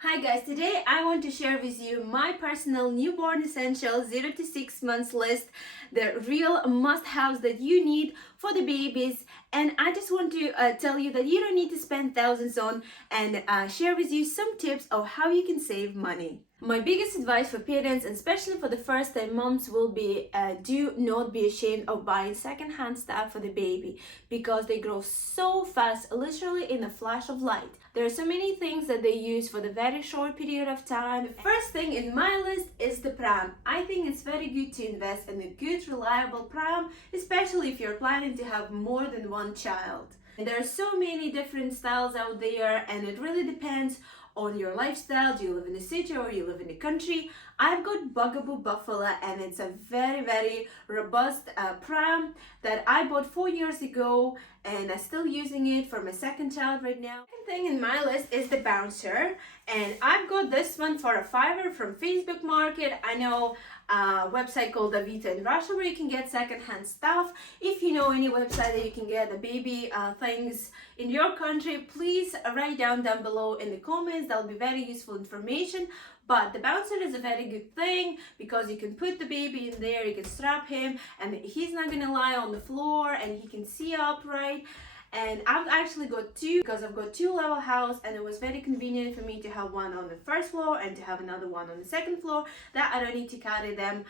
Hi guys, today I want to share with you my personal newborn essentials 0 to 6 months list, the real must-haves that you need for the babies. And I just want to tell you that you don't need to spend thousands on and share with you some tips of how you can save money. My biggest advice for parents, and especially for the first 10 months, will be do not be ashamed of buying second-hand stuff for the baby because they grow so fast, literally in a flash of light. There are so many things that they use for the very short period of time. The first thing in my list is the Pram. I think it's very good to invest in a good, reliable Pram, especially if you're planning to have more than one child. And there are so many different styles out there, and it really depends on your lifestyle. Do you live in the city or you live in the country? I've got Bugaboo Buffalo, and it's a very robust pram that I bought 4 years ago, and I'm still using it for my second child right now. Second thing in my list is the bouncer, and I've got this one for a $5 from Facebook Market. I know a website called Avito in Russia where you can get secondhand stuff. If you know any website that you can get the baby things in your country, please write down below in the comments. That'll be very useful information. But the bouncer is a very good thing because you can put the baby in there, you can strap him, and he's not gonna lie on the floor, and he can see upright. And I've actually got two because I've got two level house, and it was very convenient for me to have one on the first floor and to have another one on the second floor, that I don't need to carry them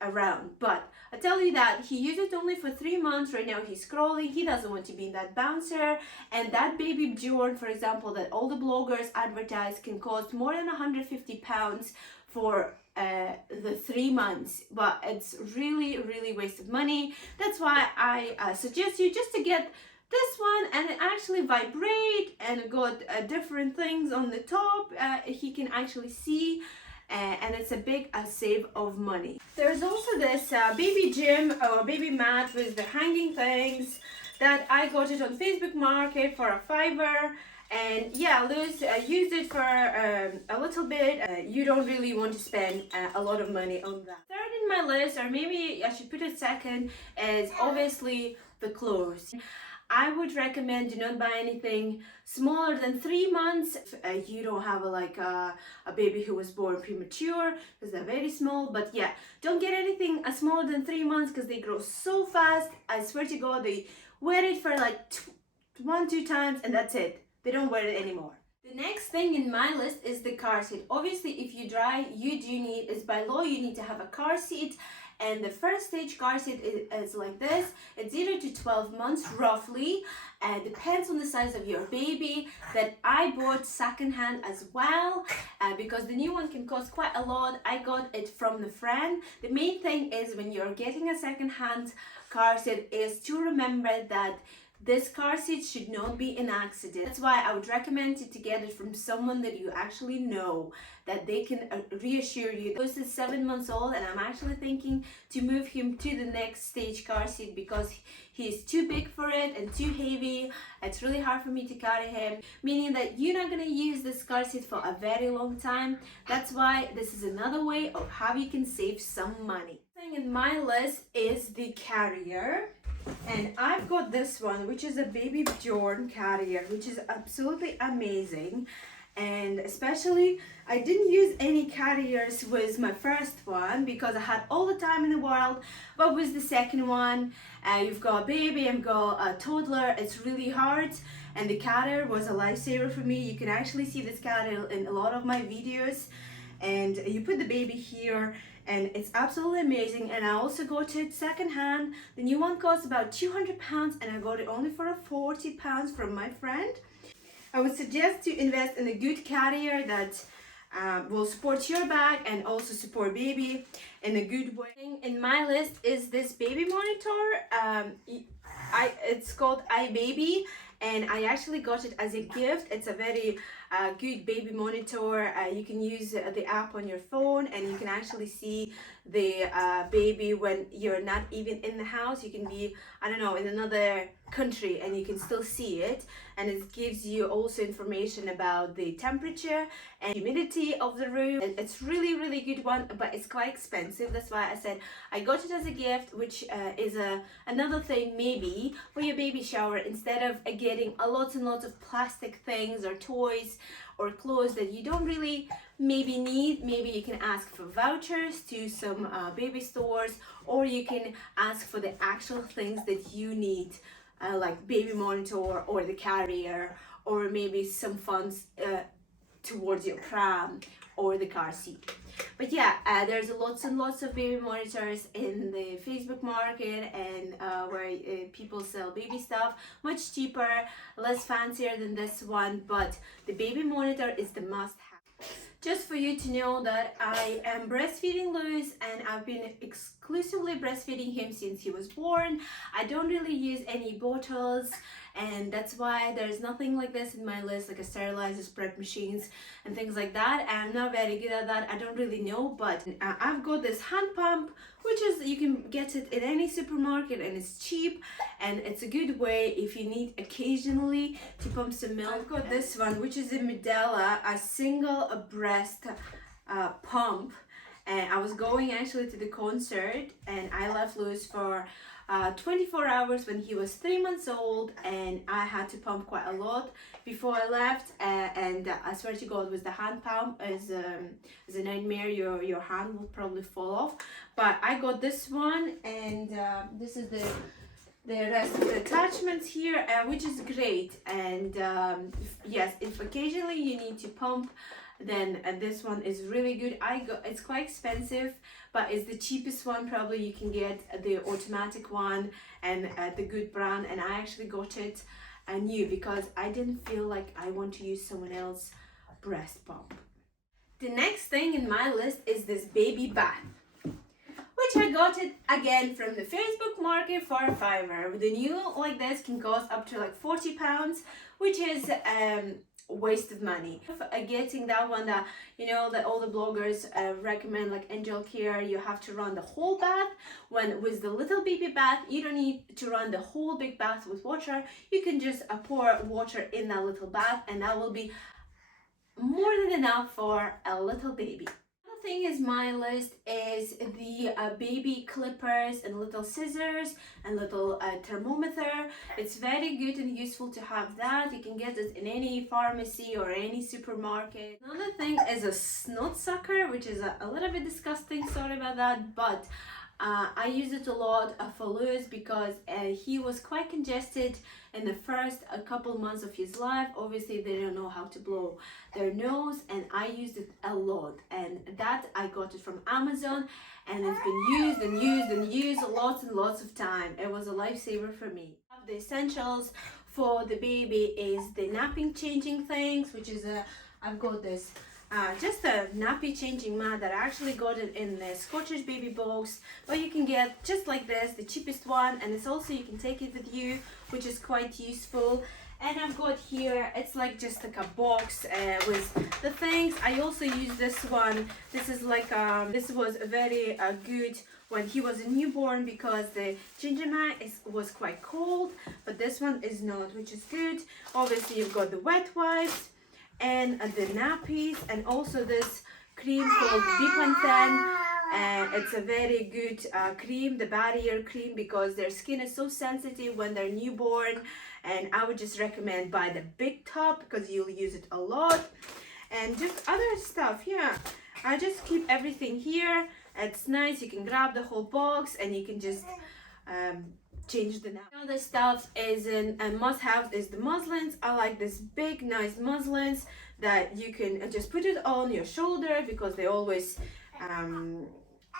around. But I tell you that he used it only for 3 months. Right now he's crawling, he doesn't want to be in that bouncer. And that baby Bjorn, for example, that all the bloggers advertise, can cost more than 150 pounds for the 3 months, but it's really waste of money. That's why I suggest you just to get this one, and it actually vibrate and got different things on the top. He can actually see, and it's a big save of money. There's also this baby gym or baby mat with the hanging things that I got it on Facebook Market for a $5. And yeah, Luz used it for a little bit. You don't really want to spend a lot of money on that. Third in my list, or maybe I should put it second, is obviously the clothes. I would recommend do not buy anything smaller than 3 months. You don't have a baby who was born premature, because they're very small. But yeah, don't get anything smaller than 3 months because they grow so fast. I swear to God, they wear it for like 1-2 times and that's it. They don't wear it anymore. The next thing in my list is the car seat. Obviously, if you drive, you do need, is by law, you need to have a car seat. And the first stage car seat is like this. It's 0 to 12 months roughly. Depends on the size of your baby. That I bought secondhand as well because the new one can cost quite a lot. I got it from a friend. The main thing is when you're getting a secondhand car seat is to remember that this car seat should not be an accident. That's why I would recommend you to get it from someone that you actually know, that they can reassure you. This is 7 months old, and I'm actually thinking to move him to the next stage car seat because he's too big for it and too heavy. It's really hard for me to carry him, meaning that you're not going to use this car seat for a very long time. That's why this is another way of how you can save some money. The thing in my list is the carrier. And I've got this one, which is a baby Bjorn carrier, which is absolutely amazing. And especially, I didn't use any carriers with my first one because I had all the time in the world. But with the second one, you've got a baby, I've got a toddler, it's really hard. And the carrier was a lifesaver for me. You can actually see this carrier in a lot of my videos. And you put the baby here, and it's absolutely amazing. And I also got it secondhand. The new one costs about 200 pounds, and I got it only for 40 pounds from my friend. I would suggest to invest in a good carrier that will support your bag and also support baby in a good way. In my list is this baby monitor. It's called iBaby, and I actually got it as a gift. It's a very good baby monitor. You can use the app on your phone, and you can actually see the baby when you're not even in the house. You can be, I don't know, in another country and you can still see it, and it gives you also information about the temperature and humidity of the room. It's really good one, but it's quite expensive. That's why I said I got it as a gift, which is another thing maybe for your baby shower. Instead of getting lots and lots of plastic things or toys or clothes that you don't really maybe need, maybe you can ask for vouchers to some baby stores, or you can ask for the actual things that you need, like baby monitor or the carrier, or maybe some funds towards your pram or the car seat. But yeah, there's lots and lots of baby monitors in the Facebook market, and where people sell baby stuff, much cheaper, less fancier than this one, but the baby monitor is the must-have. Just for you to know that I am breastfeeding Louis, and I've been exclusively breastfeeding him since he was born. I don't really use any bottles, and that's why there's nothing like this in my list, like a sterilizer, prep machines and things like that. I'm not very good at that. I don't really know, but I've got this hand pump, which is, you can get it in any supermarket, and it's cheap, and it's a good way if you need occasionally to pump some milk. I've got this one, which is a Medela, a single breast pump, and I was going actually to the concert, and I left Louis for 24 hours when he was 3 months old, and I had to pump quite a lot before I left, and I swear to God, with the hand pump is a nightmare. Your hand will probably fall off, but I got this one, and this is the rest of the attachments here, which is great. And yes, if occasionally you need to pump, then this one is really good. It's quite expensive, but it's the cheapest one probably you can get, the automatic one, and the good brand. And I actually got it new because I didn't feel like I want to use someone else's breast pump. The next thing in my list is this baby bath, which I got it again from the Facebook market for a $5. The new like this can cost up to like £40, which is waste of money. Getting that one that, you know, that all the bloggers recommend, like Angel Care, you have to run the whole bath, when with the little baby bath you don't need to run the whole big bath with water. You can just pour water in that little bath, and that will be more than enough for a little baby. Thing is my list is the baby clippers and little scissors and little thermometer. It's very good and useful to have that. You can get it in any pharmacy or any supermarket. Another thing is a Snot Sucker, which is a little bit disgusting, sorry about that, but I use it a lot for Louis because he was quite congested in the first couple months of his life. Obviously they don't know how to blow their nose, and I used it a lot, and that I got it from Amazon, and it's been used and used and used lots and lots of time. It was a lifesaver for me. The essentials for the baby is the napping changing things, which is I've got this just a nappy changing mat that I actually got it in the Scottish baby box, but you can get just like this, the cheapest one, and it's also, you can take it with you, which is quite useful. And I've got here, it's like just like a box with the things. I also use this one. This is like this was very good when he was a newborn, because the ginger mat was quite cold, but this one is not, which is good. Obviously you've got the wet wipes and the nappies, and also this cream called Bepanthen. It's a very good cream, the barrier cream, because their skin is so sensitive when they're newborn, and I would just recommend buy the big tub because you'll use it a lot. And just other stuff, yeah, I just keep everything here. It's nice, you can grab the whole box and you can just change the nap. Other stuff is a must-have is the muslins. I like this big nice muslins that you can just put it on your shoulder, because they always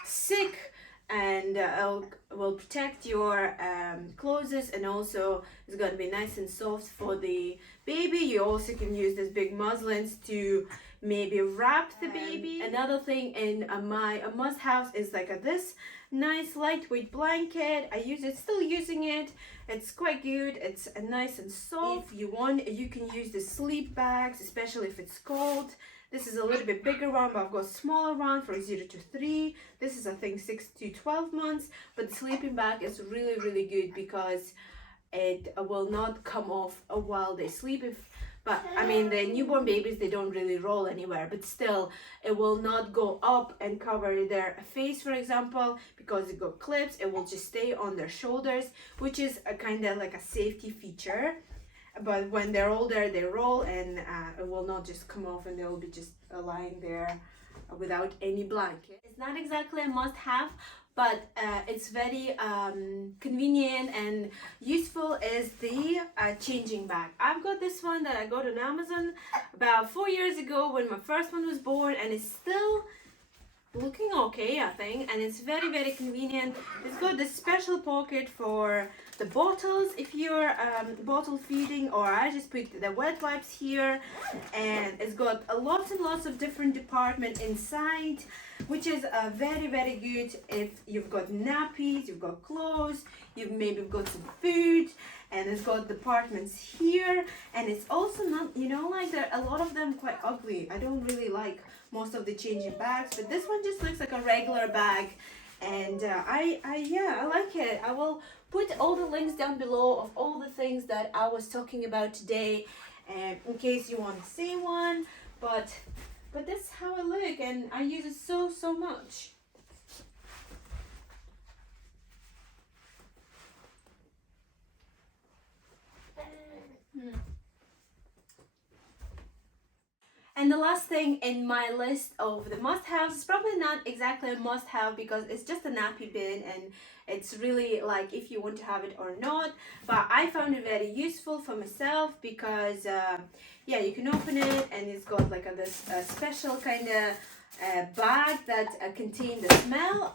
sick, and will protect your clothes, and also it's going to be nice and soft for the baby. You also can use this big muslins to maybe wrap the baby. Another thing in my must-haves is like this nice lightweight blanket. I use it, still using it. It's quite good. It's nice and soft. If you want, you can use the sleep bags, especially if it's cold. This is a little bit bigger one, but I've got a smaller one for 0 to 3. This is, I think, 6 to 12 months. But the sleeping bag is really, really good because it will not come off while they sleep. But I mean, the newborn babies, they don't really roll anywhere, but still it will not go up and cover their face, for example, because it got clips. It will just stay on their shoulders, which is a kind of like a safety feature. But when they're older, they roll, and it will not just come off, and they'll be just lying there without any blanket. It's not exactly a must-have, but it's very convenient and useful is the changing bag. I've got this one that I got on Amazon about 4 years ago when my first one was born, and it's still looking okay, I think, and it's very, very convenient. It's got this special pocket for the bottles if you're bottle feeding, or I just put the wet wipes here, and it's got lots and lots of different departments inside, which is very, very good if you've got nappies, you've got clothes, you've maybe got some food. And it's got departments here, and it's also not, you know, like there are a lot of them quite ugly. I don't really like most of the changing bags, but this one just looks like a regular bag, and I like it. I will put all the links down below of all the things that I was talking about today, in case you want to see one. But that's how I look, and I use it so much. And the last thing in my list of the must-haves is probably not exactly a must-have because it's just a nappy bin, and it's really like if you want to have it or not. But I found it very useful for myself because yeah, you can open it, and it's got like this special kind of bag that contains the smell,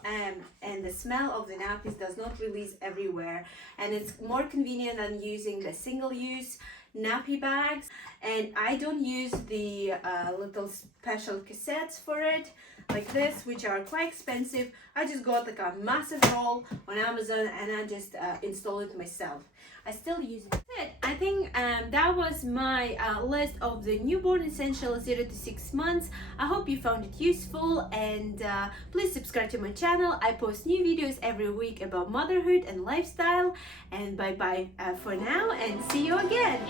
and the smell of the nappies does not release everywhere, and it's more convenient than using the single-use nappy bags. And I don't use the little special cassettes for it like this, which are quite expensive. I just got like a massive roll on Amazon, and I just install it myself. I still use it. I think that was my list of the newborn essentials 0 to 6 months. I hope you found it useful, and please subscribe to my channel. I post new videos every week about motherhood and lifestyle. And bye bye for now, and see you again.